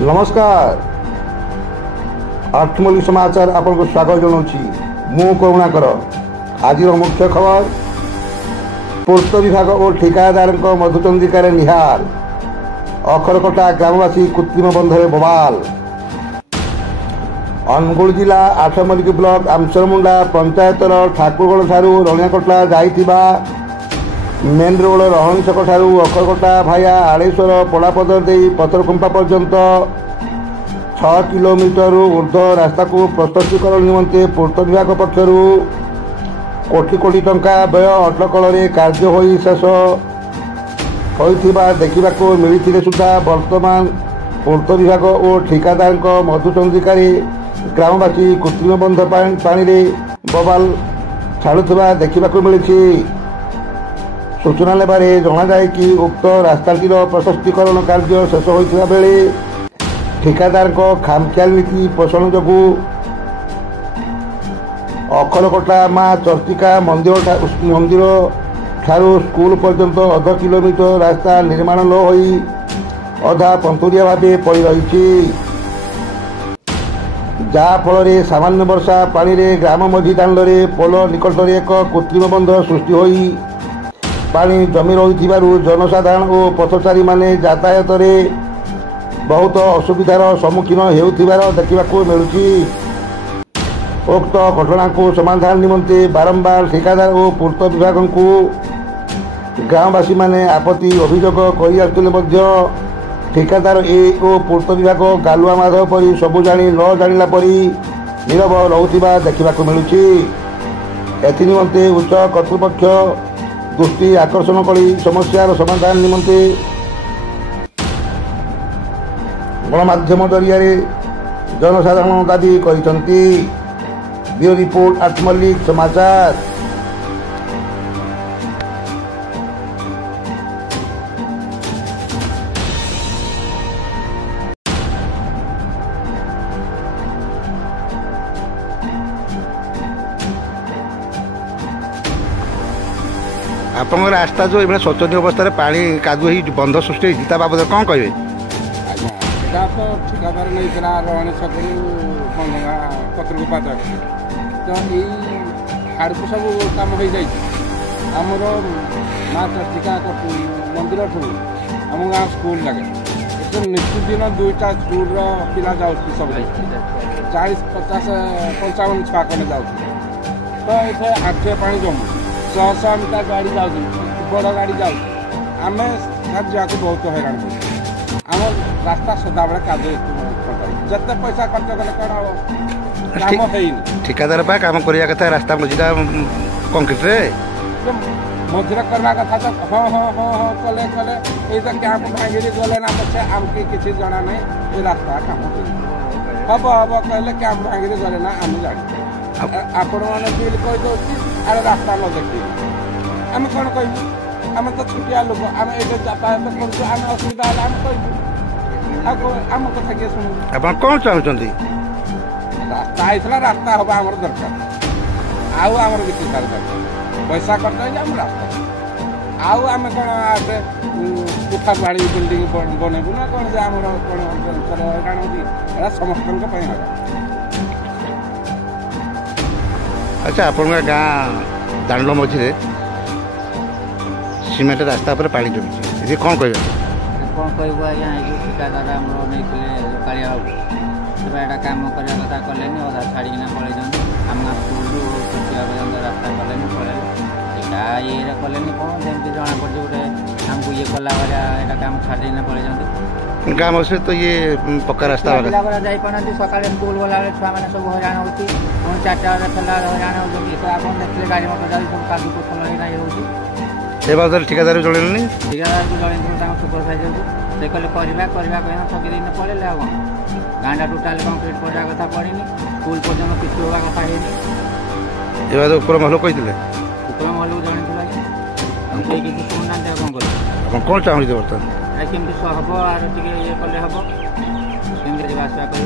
नमस्कार अर्थमौलिक समाचार आपको स्वागत जनाऊँगी मु करुणाकर। आज मुख्य खबर पूर्त विभाग और ठिकादार मधुचंद्रिकार निहाल अखरकटा ग्रामवासी कृत्रिम बंधरे बवाल। अनुगुल जिला आठमल्लिक ब्लॉक आमसरमुंडा पंचायतर ठाकुरगढ़ ठारू रणियाकटला जाइथिबा मेन रोड रहणी छक ठारू अखरकटा भाया आड़ेश्वर पड़ापद दे पथरकुंपा पर्यंत 6 किलोमीटर ऊर्ध रास्ता को प्रस्तुतीकरण निमंते पूर्त विभाग पक्षर कोटी कोटी टंका व्यय अटकल कार्य हो शेष होइथिबा देखिबाको मिलिथिले सुद्धा वर्तमान पूर्त विभाग और ठिकादार मधुचंद्रिकारी ग्रामवासी कृत्रिम बंध पानी रे बवाल छाड़ुथिबा देखिबाको मिलिछि। सूचना लेबारे जनाजाए कि उक्त रास्ताटीर प्रशस्तीकरण कार्य शेष होता बेले ठिकादार खामख्याल नीति पोषण जो अखरकटा माँ चर्चिका मंदिर ठारू स्कूल पर्यंत 1/2 किलोमीटर रास्ता निर्माण न होई अधा पंतुरिया भावे पड़ी रही, जहाँफल सामान्य वर्षा पानी रे ग्राम मझी दाण्डे पोल निकट एक कृत्रिम बंध सृष्टि होई पानी जमी रही जनसाधारण और पथचारी माने यातायात बहुत असुविधार सम्मुखीन होउथिबार देखिबाको मिलुछि। उक्त घटना को समाधान निमंते बारंबार ठिकादार और पूर्त विभाग को ग्रामवासी माने आपत्ति अभियोग कर ठिकादार और पूर्त विभाग गालुआ माधव परी सबु जानी न जानिला परी नीरव रहुथिबा देखिबाको मिलुछि। एथि निमंते उच्च कर्तृपक्ष दृष्टि आकर्षण करी समस्यार समाधान निमंते गणमाध्यम जरिया जनसाधारण दाबी करिसंती। ब्यूरो रिपोर्ट आठमल्लिक समाचार। आप रास्ता जो ये शोचनीय अवस्था पानी कादु बंध सृष्टि बाबद कौन कहे? आज्ञा तो ठिकादार नहीं रहणी छकू बंधगा पत्रकुपा तक तो याड़ को सब कम हो जाए आमर माँ चर्चिका मंदिर ठू आम गाँव स्कूल लगे नितिदिन 2टा स्कूल पिला जा सब 40-50-55 छुआ खंडे जा तो ये आठुए पा जमू 100 मीटर गाड़ी जाऊँ बड़ गाड़ी जाऊँ आम जाक बहुत हैरान हो आम रास्ता सदा बेले कादे जिते पैसा खर्च कले कौन हम काम है ठिकादार काम करवा कथा रास्ता मझीटा कंक्रीट मझीरे करवा कथा तो हाँ हाँ हाँ हाँ कले कले ये तो कैंप भांगी गले ना पछे आमके किसी जना नहीं ये रास्ता काम हम हम कहले कैंप भांगी गले ना आम जानी आपण मैंने बिल कहीदे अरे रास्ता न देखिए आम कौन कहू आम तो छुटिया लोक आम ये यातायात करूँ आम असुविधा है आम कहू आम कथा किए शुणु आप कौन चाहते रास्ता होता रास्ता हम आम दरकार आमर किसी सार दरकार पैसा खर्च आम रास्ता आम कौन कोठा बाड़ी बिल्डिंग बनैबू ना कौन आम कौन अंचल हईराण होती समस्त। अच्छा आप गाँ दाण्ड मझे सीमेंट रास्ता पर पानी जमी ये कौन कह कौन कहू आज्ञा ये ठिकादार नहीं कालिया बाबू से कम करने कथा कले अधा छाड़ीना पलि आम स्कूल पर्यटन रास्ता कले पलि टीका ये कले कौन जमी जना पड़े गोटे आमको ये कला भाया काम छाड़ीना पलि गाँव से तो ये पक्का रास्ता जापार सका स्कूल गला छुआ मैंने सब हैरान होती 4टा फेला हैरान होती तो आप देखते गाड़ी मटर जाए सब कादू पोखल ये हो ठिकादार जन ठिकादार को जन सुपरभाइजर को से कहले थकी दिन पड़े आ गाँटा टोटाल कंक्रीट पड़ा कथा पड़ी स्कूल पर्यटन किसी होगा कथा है उपर महल कही उपर महल को जन किसी शुणुना कौन कर कौन चाहते बर्तमान केमती हम आर टे ये कले हम केमती जावासवा कर